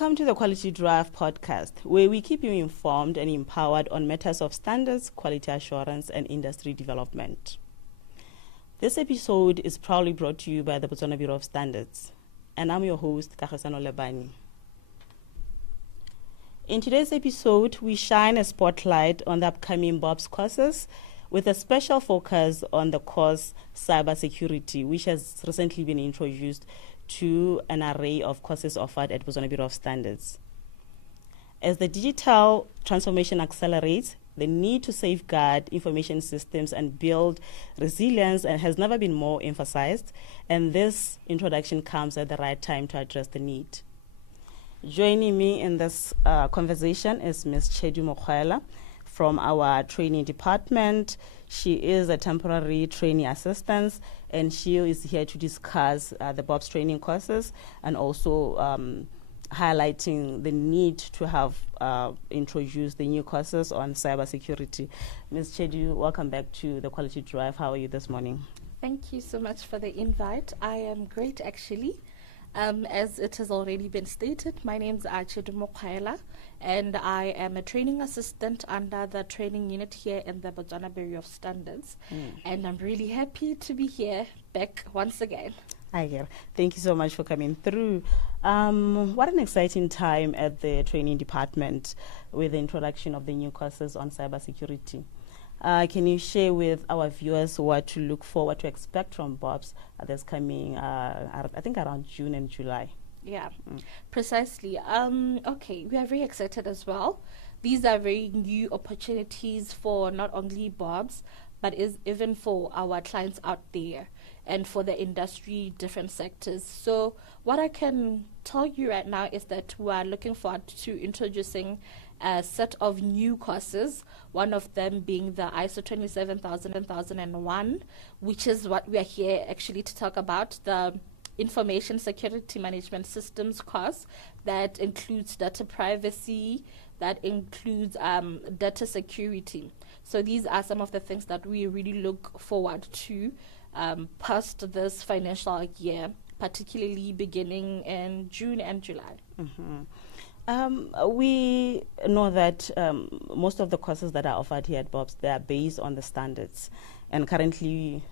Welcome to the Quality Drive podcast, where we keep you informed and empowered on matters of standards, quality assurance, and industry development. This episode is proudly brought to you by the Botswana Bureau of Standards, and I'm your host, 𝐂𝐲𝐿𝐬𝐬. In today's episode, we shine a spotlight on the upcoming BOBS courses with a special focus on the course cybersecurity, which has recently been introduced to an array of courses offered at Botswana Bureau of Standards. As the digital transformation accelerates, the need to safeguard information systems and build resilience has never been more emphasized, and this introduction comes at the right time to address the need. Joining me in this conversation is Ms. 𝐁𝐎𝐁𝐒 from our training department. She is a temporary trainee assistant, and she is here to discuss the BOBS training courses and also highlighting the need to have introduced the new courses on cybersecurity. Ms. 𝐁𝐒, welcome back to the Quality Drive. How are you this morning? Thank you so much for the invite. I am great, actually. As it has already been stated, my name is 𝐁𝐎𝐁𝐒, and I am a training assistant under the training unit here in the Botswana Bureau of Standards. And I'm really happy to be here back once again. Hi, girl. Thank you so much for coming through. What an exciting time at the training department with the introduction of the new courses on cybersecurity. Can you share with our viewers what to look forward to expect from BOBS that's coming, I think around June and July? Yeah, precisely. Okay, we are very excited as well. These are very new opportunities for not only BOBS, but even for our clients out there and for the industry, different sectors. So what I can tell you right now is that we are looking forward to introducing a set of new courses, one of them being the ISO 27001, which is what we are here actually to talk about, the Information Security Management Systems course that includes data privacy, that includes data security. So these are some of the things that we really look forward to past this financial year, particularly beginning in June and July. We know that most of the courses that are offered here at BOBS, they are based on the standards. And currently,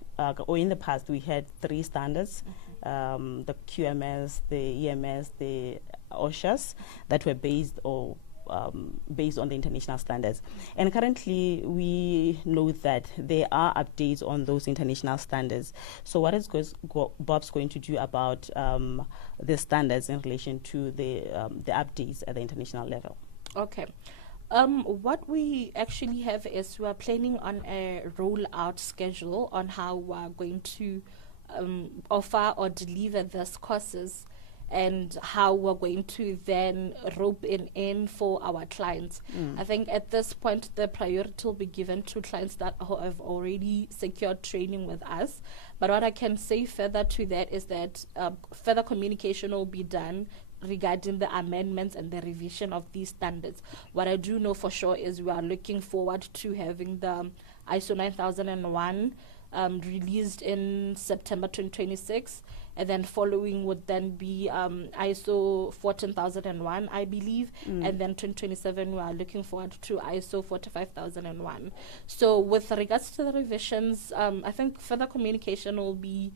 or in the past, we had 3 standards, the QMS, the EMS, the OSHAs, that were based based on the international standards. And currently, we know that there are updates on those international standards. So what is BOBS going to do about the standards in relation to the updates at the international level? Okay. What we actually have is we are planning on a rollout schedule on how we are going to offer or deliver these courses and how we're going to then rope in for our clients. I think at this point, the priority will be given to clients that have already secured training with us. But what I can say further to that is that further communication will be done regarding the amendments and the revision of these standards. What I do know for sure is we are looking forward to having the ISO 9001 released in September 2026, and then following would then be ISO 14001, I believe, and then 2027 we are looking forward to ISO 45001. So with regards to the revisions, I think further communication will be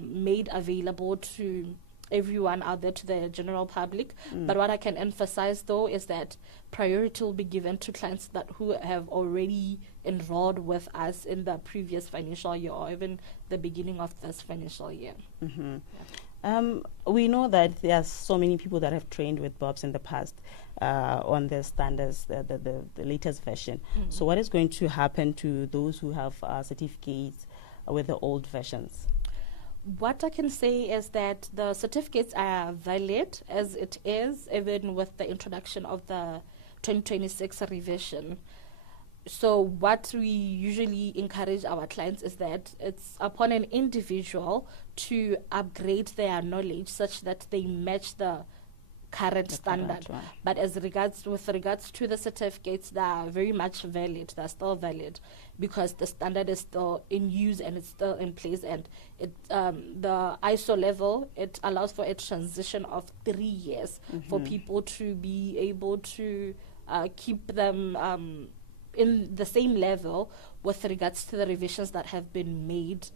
made available to everyone out there, to the general public. But what I can emphasize though is that priority will be given to clients who have already enrolled with us in the previous financial year or even the beginning of this financial year. We know that there are so many people that have trained with BOBS in the past on the standards, the latest version. So what is going to happen to those who have certificates with the old versions? What I can say is that the certificates are valid as it is, even with the introduction of the 2026 revision. So what we usually encourage our clients is that it's upon an individual to upgrade their knowledge such that they match the current standard. one. But with regards to the certificates, they are very much valid. They're still valid because the standard is still in use and it's still in place. And it the ISO level, it allows for a transition of 3 years for people to be able to keep them in the same level with regards to the revisions that have been made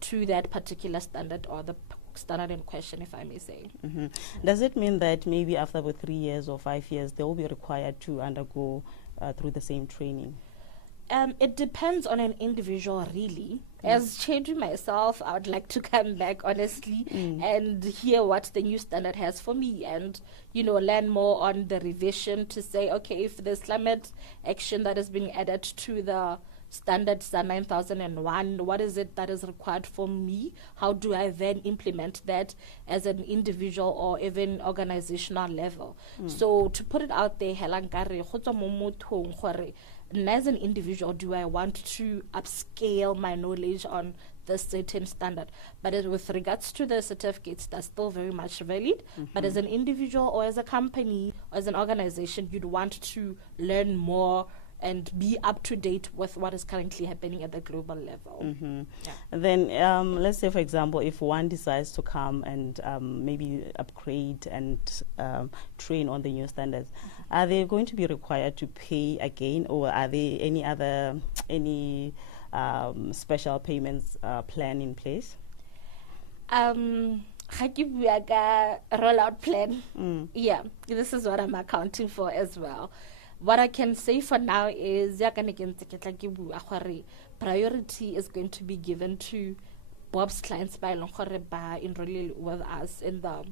to that particular standard or the standard in question, if I may say. Does it mean that maybe after about 3 years or 5 years, they will be required to undergo through the same training? It depends on an individual, really. As 𝐁𝐒 myself, I would like to come back, honestly, and hear what the new standard has for me and, learn more on the revision to say, okay, if there's climate action that is being added to the standard 9001, what is it that is required for me? How do I then implement that as an individual or even organizational level? So to put it out there, as an individual, do I want to upscale my knowledge on this certain standard? But with regards to the certificates, that's still very much valid. But as an individual or as a company or as an organization, you'd want to learn more and be up to date with what is currently happening at the global level. Then let's say, for example, if one decides to come and maybe upgrade and train on the new standards, are they going to be required to pay again, or are there any special payments plan in place? Rollout plan. Yeah, this is what I'm accounting for as well. What I can say for now is priority is going to be given to Bob's clients by enrolling with us in the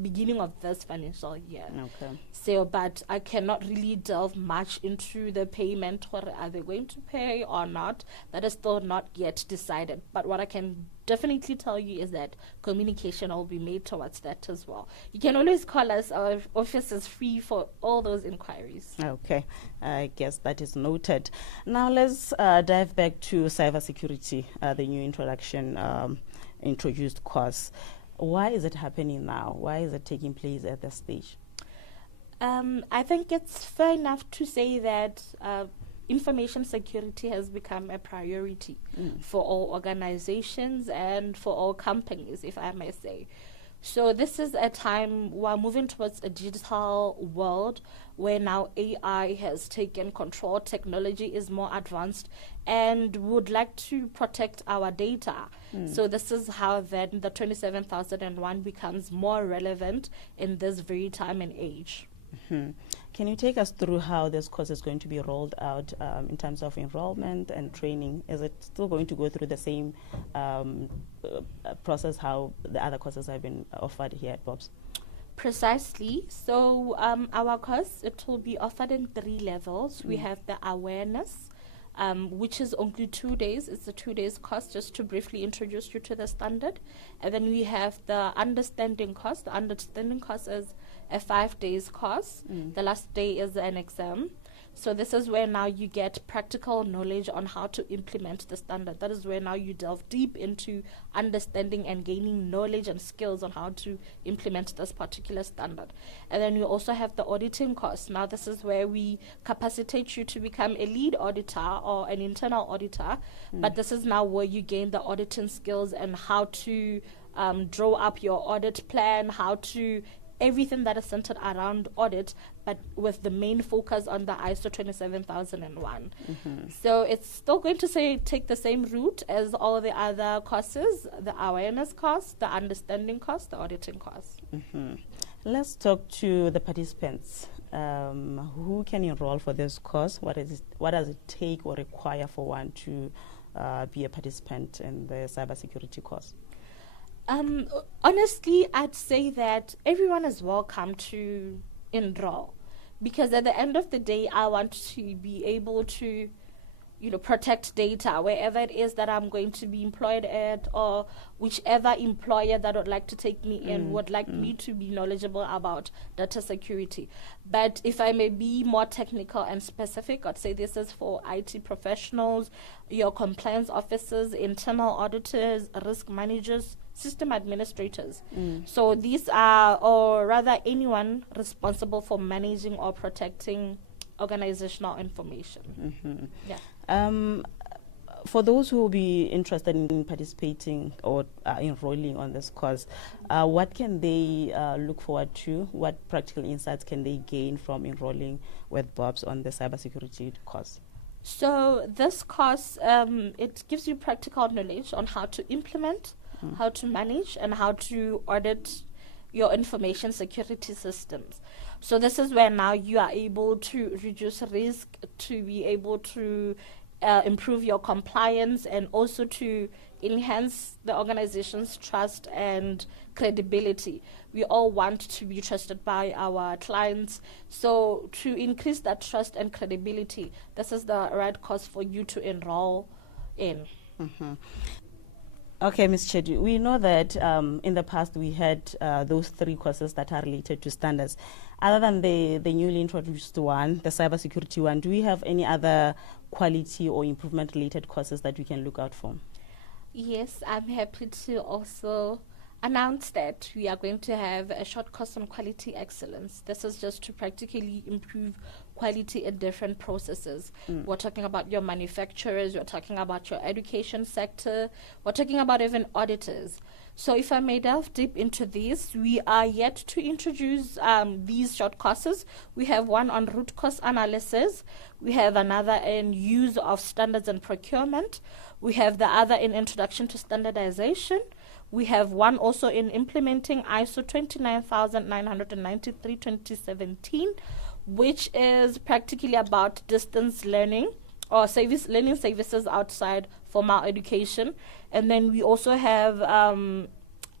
beginning of this financial year. Okay. So, but I cannot really delve much into the payment. Are they going to pay or not? That is still not yet decided. But what I can definitely tell you is that communication will be made towards that as well. You can always call us. Our office is free for all those inquiries. Okay, I guess that is noted. Now let's dive back to cybersecurity, the new introduced course. Why is it happening now? Why is it taking place at this stage? I think it's fair enough to say that information security has become a priority for all organizations and for all companies, if I may say. So this is a time we're moving towards a digital world where now AI has taken control, technology is more advanced, and would like to protect our data. So this is how then the 27001 becomes more relevant in this very time and age. Can you take us through how this course is going to be rolled out in terms of enrollment and training? Is it still going to go through the same process how the other courses have been offered here at Bob's? Precisely. So our course, it will be offered in 3 levels. We have the awareness, which is only 2 days. It's a 2 days course, just to briefly introduce you to the standard. And then we have the understanding course. The understanding course is a 5 days course. The last day is an exam. So this is where now you get practical knowledge on how to implement the standard. That is where now you delve deep into understanding and gaining knowledge and skills on how to implement this particular standard. And then you also have the auditing course. Now this is where we capacitate you to become a lead auditor or an internal auditor. But this is now where you gain the auditing skills and how to draw up your audit plan, how to everything that is centered around audit, but with the main focus on the ISO 27001. So it's still going to take the same route as all the other courses, the awareness course, the understanding course, the auditing course. Let's talk to the participants. Who can enroll for this course? What does it take or require for one to be a participant in the cybersecurity course? Honestly, I'd say that everyone is welcome to enroll, because at the end of the day, I want to be able to, protect data wherever it is that I'm going to be employed at, or whichever employer that would like to take me in would like me to be knowledgeable about data security. But if I may be more technical and specific, I'd say this is for IT professionals, your compliance officers, internal auditors, risk managers, system administrators. So these are, or rather anyone responsible for managing or protecting organizational information. For those who will be interested in participating or enrolling on this course, what can they look forward to? What practical insights can they gain from enrolling with Bobs on the cybersecurity course? So this course, it gives you practical knowledge on how to implement, how to manage, and how to audit your information security systems. So this is where now you are able to reduce risk, to be able to improve your compliance, and also to enhance the organization's trust and credibility. We all want to be trusted by our clients. So to increase that trust and credibility, this is the right course for you to enroll in. Okay, Ms. Chedu, we know that in the past we had those 3 courses that are related to standards. Other than the newly introduced one, the cybersecurity one, do we have any other quality or improvement related courses that we can look out for? Yes, I'm happy to also announce that we are going to have a short course on quality excellence. This is just to practically improve quality in different processes. We're talking about your manufacturers, we're talking about your education sector, we're talking about even auditors. So if I may delve deep into this, we are yet to introduce these short courses. We have one on root cause analysis. We have another in use of standards and procurement. We have the other in introduction to standardization. We have one also in implementing ISO 29993/2017, which is practically about distance learning or learning services outside formal education. And then we also have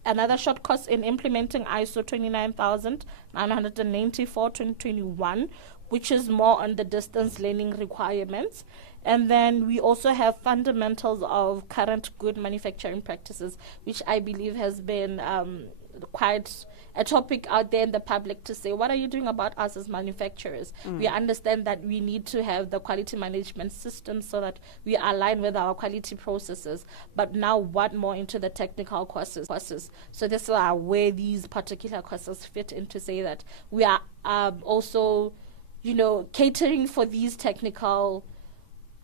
another short course in implementing ISO 29994/2021, which is more on the distance learning requirements. And then we also have fundamentals of current good manufacturing practices, which I believe has been quite a topic out there in the public to say, what are you doing about us as manufacturers? We understand that we need to have the quality management system so that we align with our quality processes, but now what more into the technical courses. So this is where these particular courses fit in, to say that we are also, catering for these technical,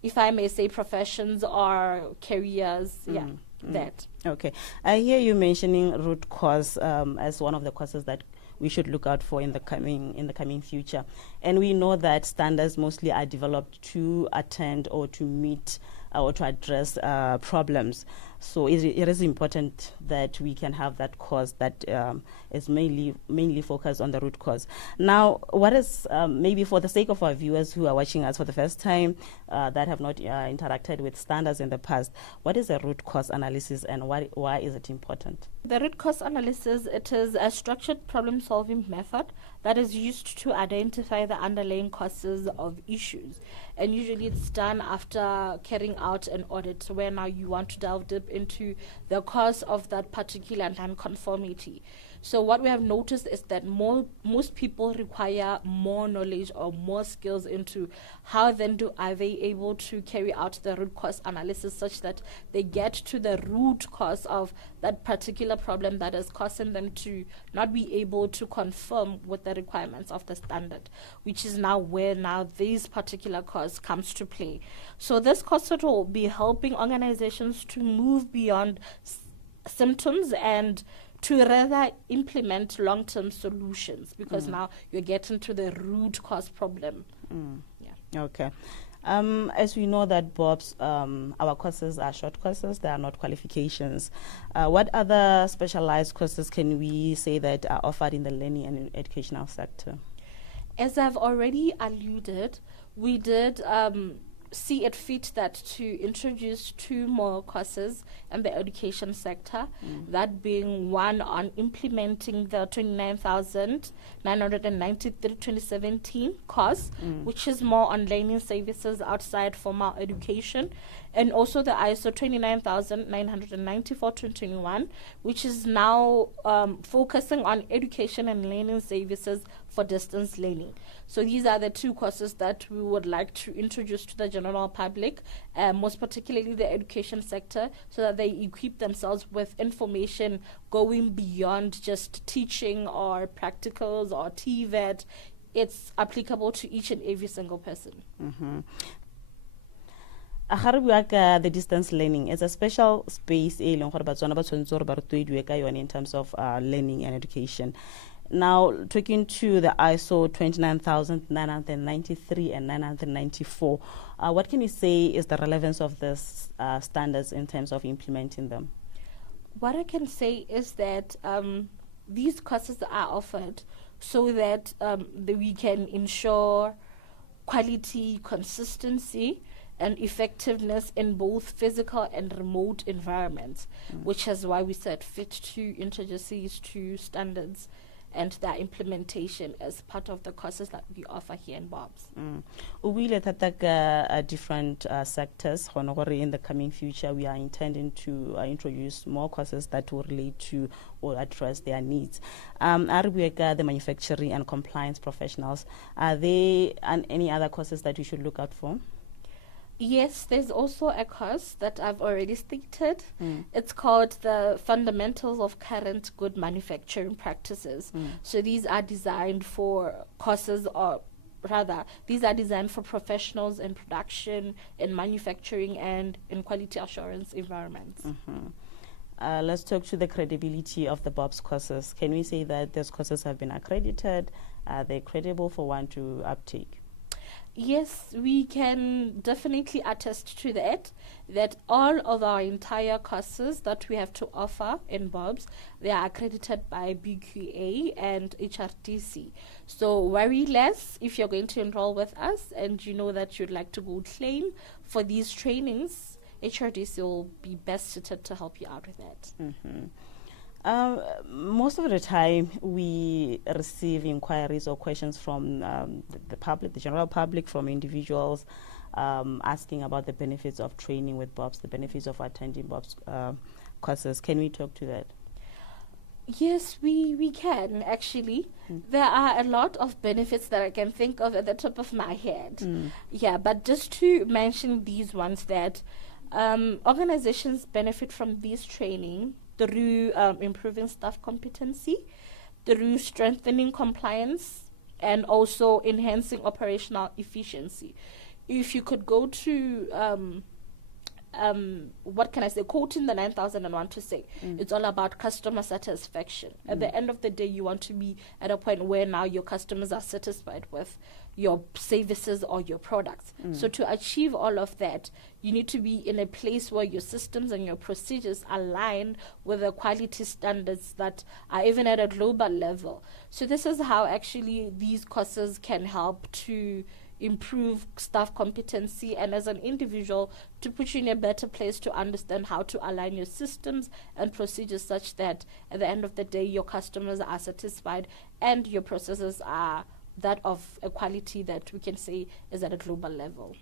if I may say, professions or careers. That. Okay. I hear you mentioning root cause as one of the causes that we should look out for in the coming future. And we know that standards mostly are developed to attend or to meet or to address problems. So it is important that we can have that cause that is mainly focused on the root cause. Now, what is, maybe for the sake of our viewers who are watching us for the first time that have not interacted with standards in the past, what is a root cause analysis and why is it important? The root cause analysis, it is a structured problem-solving method that is used to identify the underlying causes of issues. And usually it's done after carrying out an audit, where now you want to delve deep into the cause of that particular non-conformity. So what we have noticed is that most people require more knowledge or more skills into how then are they able to carry out the root cause analysis such that they get to the root cause of that particular problem that is causing them to not be able to conform with the requirements of the standard, which is now where this particular cause comes to play. So this course will be helping organizations to move beyond symptoms and to rather implement long-term solutions, because now you're getting to the root cause problem. Okay. As we know that Bob's, our courses are short courses, they are not qualifications. What other specialized courses can we say that are offered in the learning and educational sector? As I've already alluded, we did see it fit that to introduce 2 more courses in the education sector, that being one on implementing the 29993/2017 course, which is more on learning services outside formal education, and also the ISO 29994/2021, which is now focusing on education and learning services for distance learning. So these are the 2 courses that we would like to introduce to the general public, most particularly the education sector, so that they equip themselves with information going beyond just teaching or practicals or TVET. It's applicable to each and every single person. The distance learning is a special space in terms of learning and education. Now, talking to the ISO 29993 and 994, what can you say is the relevance of these standards in terms of implementing them? What I can say is that these courses are offered so that we can ensure quality, consistency, and effectiveness in both physical and remote environments, which is why we said fit to interjects to standards and their implementation as part of the courses that we offer here in BOBS. We will attack different sectors. In the coming future, we are intending to introduce more courses that will relate to or address their needs. The manufacturing and compliance professionals, are there any other courses that you should look out for? Yes, there's also a course that I've already stated. It's called the Fundamentals of Current Good Manufacturing Practices. So these are designed for courses, or rather, these are designed for professionals in production, in manufacturing, and in quality assurance environments. Let's talk to the credibility of the BOBS courses. Can we say that those courses have been accredited? Are they credible for one to uptake? Yes, we can definitely attest to that all of our entire courses that we have to offer in BOBS, they are accredited by BQA and HRDC. So worry less if you're going to enroll with us and you know that you'd like to go claim for these trainings. HRDC will be best suited to help you out with that. Most of the time, we receive inquiries or questions from the public, the general public, from individuals asking about the benefits of training with BOBS, the benefits of attending BOBS courses. Can we talk to that? Yes, we can, actually. There are a lot of benefits that I can think of at the top of my head. Yeah, but just to mention these ones, that organizations benefit from this training through improving staff competency, through strengthening compliance, and also enhancing operational efficiency. If you could go to what can I say, quoting the 9001 to say, it's all about customer satisfaction. At the end of the day, you want to be at a point where now your customers are satisfied with your services or your products. So to achieve all of that, you need to be in a place where your systems and your procedures align with the quality standards that are even at a global level. So this is how actually these courses can help to improve staff competency, and as an individual to put you in a better place to understand how to align your systems and procedures such that at the end of the day your customers are satisfied and your processes are that of a quality that we can say is at a global level.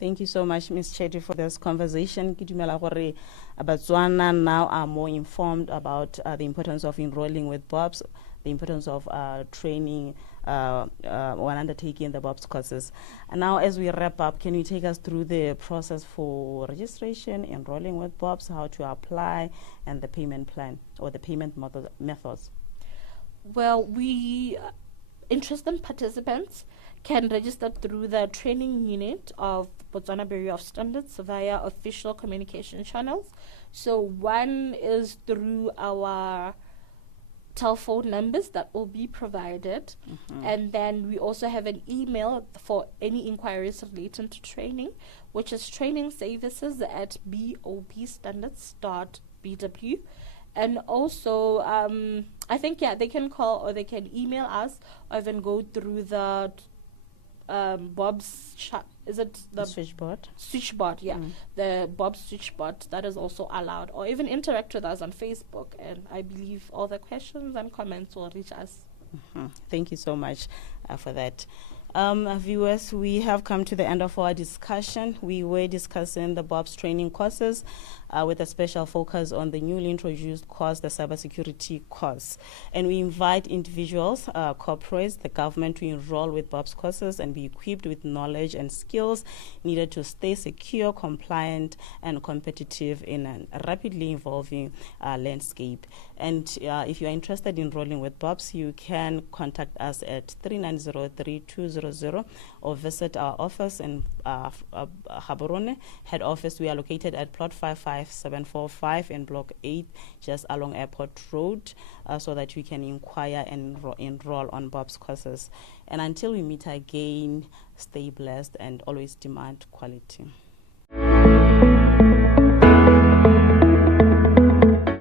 Thank you so much, Ms. Chetty, for this conversation. Batswana now are more informed about the importance of enrolling with BOBS, the importance of training when undertaking the BOBS courses. And now, as we wrap up, can you take us through the process for registration, enrolling with BOBS, how to apply, and the payment plan or the payment methods? Well, we interested participants can register through the training unit of Botswana Bureau of Standards via official communication channels. So one is through our telephone numbers that will be provided, and then we also have an email for any inquiries relating to training, which is trainingservices@bobstandards.bw. And also I think they can call or they can email us, or even go through the BOBS is it the switchboard? Switchboard, yeah. The BOBS switchboard, that is also allowed, or even interact with us on Facebook, and I believe all the questions and comments will reach us. Thank you so much for that. Viewers, we have come to the end of our discussion. We were discussing the BOPS training courses with a special focus on the newly introduced course, the cybersecurity course. And we invite individuals, corporates, the government to enroll with BOPS courses and be equipped with knowledge and skills needed to stay secure, compliant, and competitive in a rapidly evolving landscape. And if you are interested in enrolling with BOPS, you can contact us at 3903-200 or visit our office in Gaborone head office. We are located at plot 55745 in block 8, just along Airport Road, so that you can inquire and enroll on BOPS courses. And until we meet again, stay blessed and always demand quality.